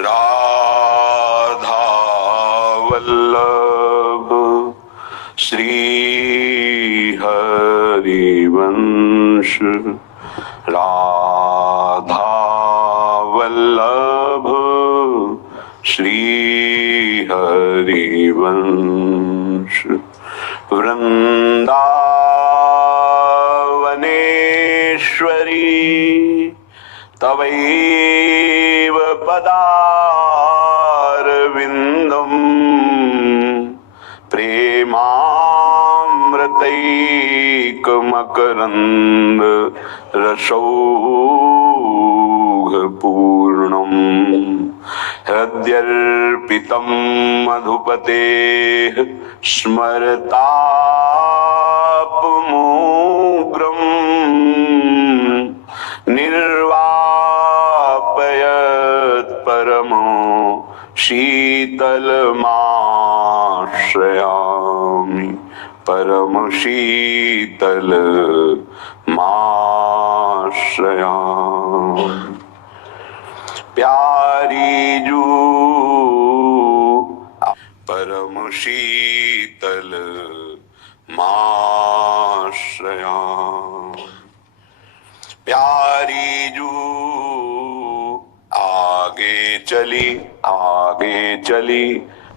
राधा वल्लभ श्री हरिवंश। राधा वल्लभ श्री हरिवंश। वृंदावनेश्वरी तवैव पदारविन्दम् प्रेमामृतैकमकरन्द रसौघपूर्णम्। हृद्यर्पितं मधुपतेः स्मरतापमोग्रम् निर्वापयत् परमो शीतलमाश्रयामि। परम शीतलमाश्रयामि। प्यारी जू परम शीतलमाश्रयामि। प्यारी जू आगे चली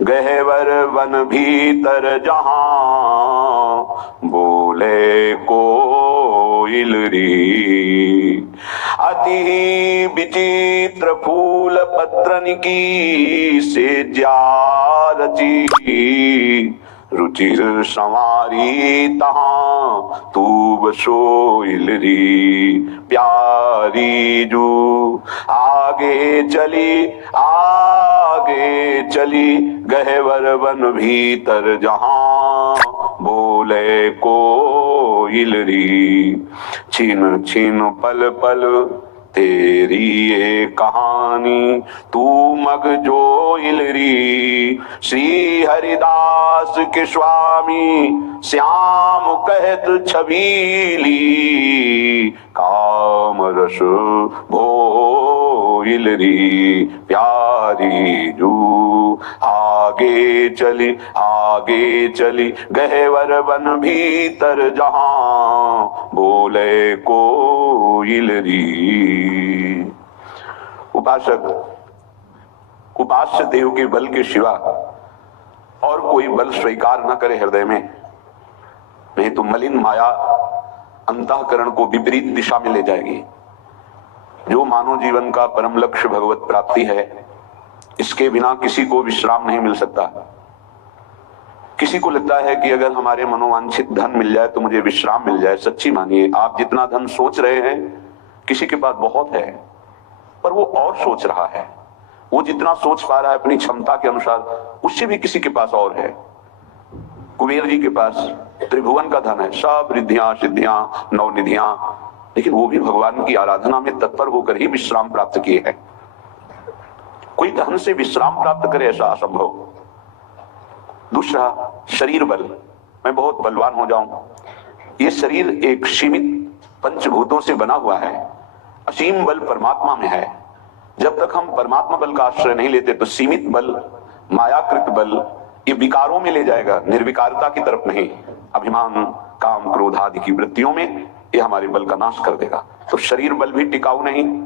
गहवर वन भीतर जहां बोले कोयलरी। अति विचित्र फूल पत्रनिकी से रची रुचिर संवारी तहां तूब सोइलरी। प्यारी जू आगे चली गहवर वन भीतर जहां बोले कोयलरी। छीन छीन पल पल तेरी ये कहानी तू मग जोइलरी। श्री हरिदास के स्वामी श्याम कहत छबीली काम रस भोइलरी। प्यारी जू आगे चली गहवर वन भीतर जहां बोले कोयलरी। उपासक उपास्य देव के बल के सिवा और कोई बल स्वीकार न करे हृदय में, नहीं तो मलिन माया अंतःकरण को विपरीत दिशा में ले जाएगी। जो मानव जीवन का परम लक्ष्य भगवत प्राप्ति है, इसके बिना किसी को विश्राम नहीं मिल सकता। किसी को लगता है कि अगर हमारे मनोवांछित धन मिल जाए तो मुझे विश्राम मिल जाए। सच्ची मानिए, आप जितना धन सोच रहे हैं किसी के पास बहुत है, पर वो और सोच रहा है। वो जितना सोच पा रहा है अपनी क्षमता के अनुसार, उससे भी किसी के पास और है। कुबेर जी के पास त्रिभुवन का धन है, सब रिद्धियां सिद्धियां नवनिधियां, लेकिन वो भी भगवान की आराधना में तत्पर होकर ही विश्राम प्राप्त किए हैं। कोई धन से विश्राम प्राप्त करे ऐसा असंभव। दूसरा, शरीर बल, मैं बहुत बलवान हो जाऊं। ये शरीर एक सीमित पंचभूतों से बना हुआ है। असीम बल परमात्मा में है। जब तक हम परमात्मा बल का आश्रय नहीं लेते तो सीमित बल, मायाकृत बल, ये विकारों में ले जाएगा, निर्विकारता की तरफ नहीं। अभिमान, काम, क्रोध आदि की वृत्तियों में ये हमारे बल का नाश कर देगा। तो शरीर बल भी टिकाऊ नहीं।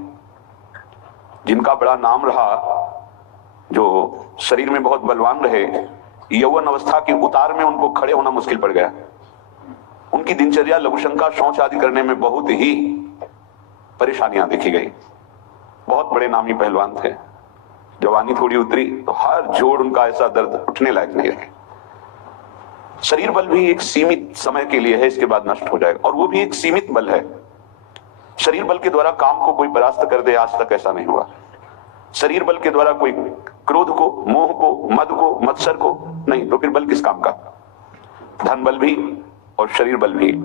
जिनका बड़ा नाम रहा, जो शरीर में बहुत बलवान रहे, यौवन अवस्था के उतार में उनको खड़े होना मुश्किल पड़ गया। उनकी दिनचर्या लघुशंका शौच आदि करने में बहुत ही परेशानियां देखी गई। बहुत बड़े नामी पहलवान थे। जवानी थोड़ी उतरी तो हर जोड़ उनका ऐसा दर्द, उठने लायक नहीं रहे। शरीर बल भी एक सीमित समय के लिए है, इसके बाद नष्ट हो जाएगा, और वो भी एक सीमित बल है। शरीर बल के द्वारा काम को कोई परास्त कर दे, आज तक ऐसा नहीं हुआ। शरीर बल के द्वारा कोई क्रोध को, मोह को, मद को, मत्सर को नहीं, तो फिर बल किस काम का? धन बल भी और शरीर बल भी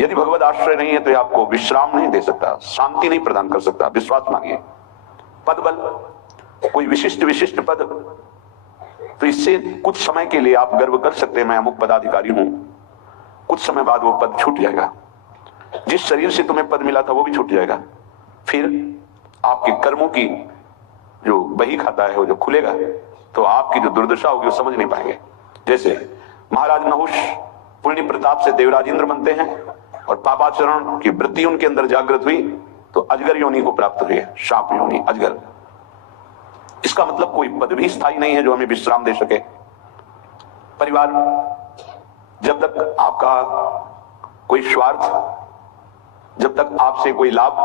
यदि भगवत आश्रय नहीं है तो आपको विश्राम नहीं दे सकता, शांति नहीं प्रदान कर सकता। विश्वास मांगिए। पद बल, कोई विशिष्ट पद, तो इससे कुछ समय के लिए आप गर्व कर सकते हैं, मैं अमुक पदाधिकारी हूं। कुछ समय बाद वो पद छूट जाएगा। जिस शरीर से तुम्हें पद मिला था वो भी छूट जाएगा। फिर आपके कर्मों की जो बही खाता है, वो जो खुलेगा तो आपकी जो दुर्दशा होगी वो समझ नहीं पाएंगे। जैसे महाराज नहुष पुण्य प्रताप से देवराज इंद्र बनते हैं और पापाचरण की वृत्ति उनके अंदर जागृत हुई तो अजगर योनि को प्राप्त हुई है, सांप योनि, अजगर। इसका मतलब कोई पद भी स्थायी नहीं है जो हमें विश्राम दे सके। परिवार, जब तक आपका कोई स्वार्थ, जब तक आपसे कोई लाभ,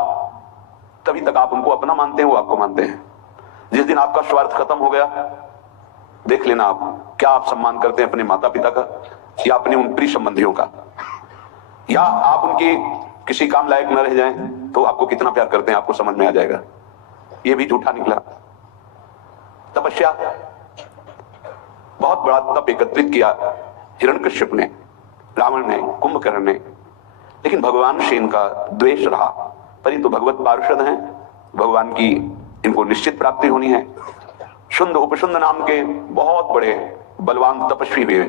तभी तक आप उनको अपना मानते हैं, वो आपको मानते हैं। जिस दिन आपका स्वार्थ खत्म हो गया, देख लेना आप क्या आप सम्मान करते हैं अपने माता पिता का या अपने उन प्रिय संबंधियों का, या आप उनके किसी काम लायक न रह जाएं तो आपको कितना प्यार करते हैं आपको समझ में आ जाएगा। ये भी झूठा निकला। तपस्या, बहुत बड़ा तप एकत्रित किया हिरण्यकश्यप ने, रावण ने, कुंभकर्ण ने, लेकिन भगवान से इनका द्वेष रहा। पर ये तो भगवत पार्षद हैं, भगवान की इनको निश्चित प्राप्ति होनी है। शुंद उपशुंद नाम के बहुत बड़े बलवान तपस्वी हुए,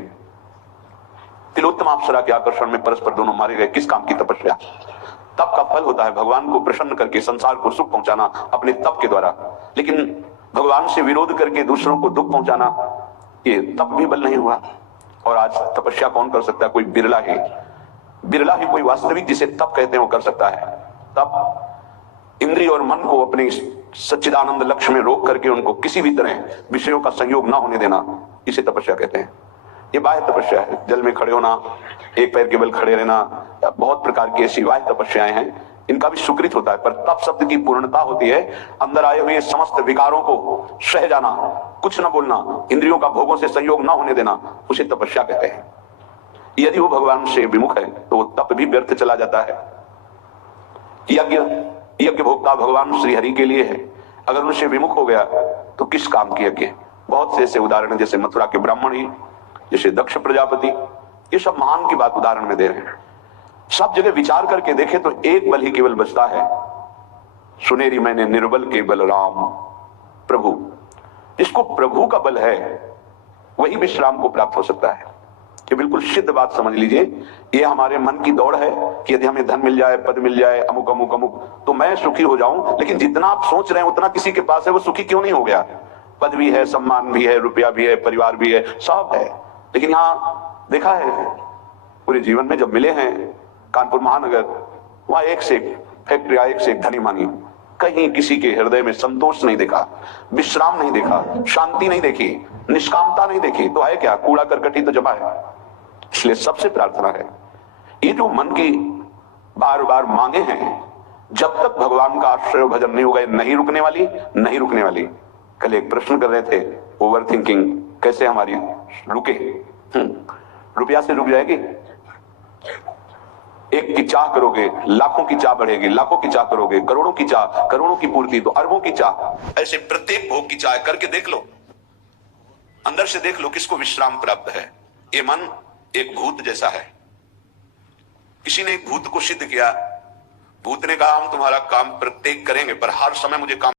तिलोत्तम अप्सरा के आकर्षण में परस्पर दोनों मारे गए। किस काम की तपस्या? तप का फल होता है भगवान को प्रसन्न करके संसार को सुख पहुंचाना अपने तप के द्वारा, लेकिन भगवान से विरोध करके दूसरों को दुख पहुंचाना, ये तप भी बल नहीं हुआ। और आज तपस्या कौन कर सकता है? कोई बिरला ही कोई वास्तविक जिसे तप कहते हैं वो कर सकता है। तप इंद्रिय और मन को अपने सच्चिदानंद लक्ष्य में रोक करके उनको किसी भी तरह विषयों का संयोग ना होने देना, इसे तपस्या कहते हैं। ये बाह्य तपस्या है, जल में खड़े होना, एक पैर के बल खड़े रहना, बहुत प्रकार की ऐसी बाह्य तपस्याएं हैं, इनका भी सुकृत होता है। पर तप शब्द की पूर्णता होती है अंदर आए हुए समस्त विकारों को सह जाना, कुछ न बोलना, इंद्रियों का भोगों से संयोग न होने देना, उसे तपस्या कहते हैं। यदि वो भगवान से विमुख है तो वो तप भी व्यर्थ चला जाता है। यज्ञ भोक्ता भगवान श्री हरि के लिए है, अगर उनसे विमुख हो गया तो किस काम की यज्ञ? बहुत से ऐसे उदाहरण, जैसे मथुरा के ब्राह्मण ही, जैसे दक्ष प्रजापति, ये सब महान की बात उदाहरण में दे रहे हैं। सब जगह विचार करके देखे तो एक बल ही केवल बचता है, सुनेरी मैंने निर्बल के बल राम प्रभु। जिसको प्रभु का बल है वही विश्राम को प्राप्त हो सकता है। ये बिल्कुल सिद्ध बात समझ लीजिए। ये हमारे मन की दौड़ है कि यदि हमें धन मिल जाए, पद मिल जाए, अमुक अमुक अमुक, तो मैं सुखी हो जाऊं। लेकिन जितना आप सोच रहे हैं उतना किसी के पास है, वो सुखी क्यों नहीं हो गया? पद भी है, सम्मान भी है, रुपया भी है, परिवार भी है, सब है, लेकिन यहाँ देखा है पूरे जीवन में जब मिले हैं कानपुर महानगर, वहां एक से एक फैक्ट्रियां, एक से एक धनी मानी, कहीं किसी के हृदय में संतोष नहीं देखा, विश्राम नहीं देखा, शांति नहीं देखी, निष्कामता नहीं देखी, तो है क्या? कूड़ा करकट ही तो जमा है। इसलिए सबसे प्रार्थना है, ये जो मन की बार बार मांगे हैं, जब तक भगवान का आश्रय भजन नहीं होगा, नहीं रुकने वाली, नहीं रुकने वाली। कल एक प्रश्न कर रहे थे, ओवर थिंकिंग कैसे हमारी रुके? रुपया से रुक जाएगी? एक की चाह करोगे, लाखों की चाह बढ़ेगी, लाखों की चाह करोगे, करोड़ों की चाह, करोड़ों की पूर्ति, तो अरबों की चाह, ऐसे प्रत्येक भोग की चाह करके देख लो, अंदर से देख लो किसको विश्राम प्राप्त है। ये मन एक भूत जैसा है। किसी ने एक भूत को सिद्ध किया, भूत ने कहा हम तुम्हारा काम प्रत्येक करेंगे, पर हर समय मुझे काम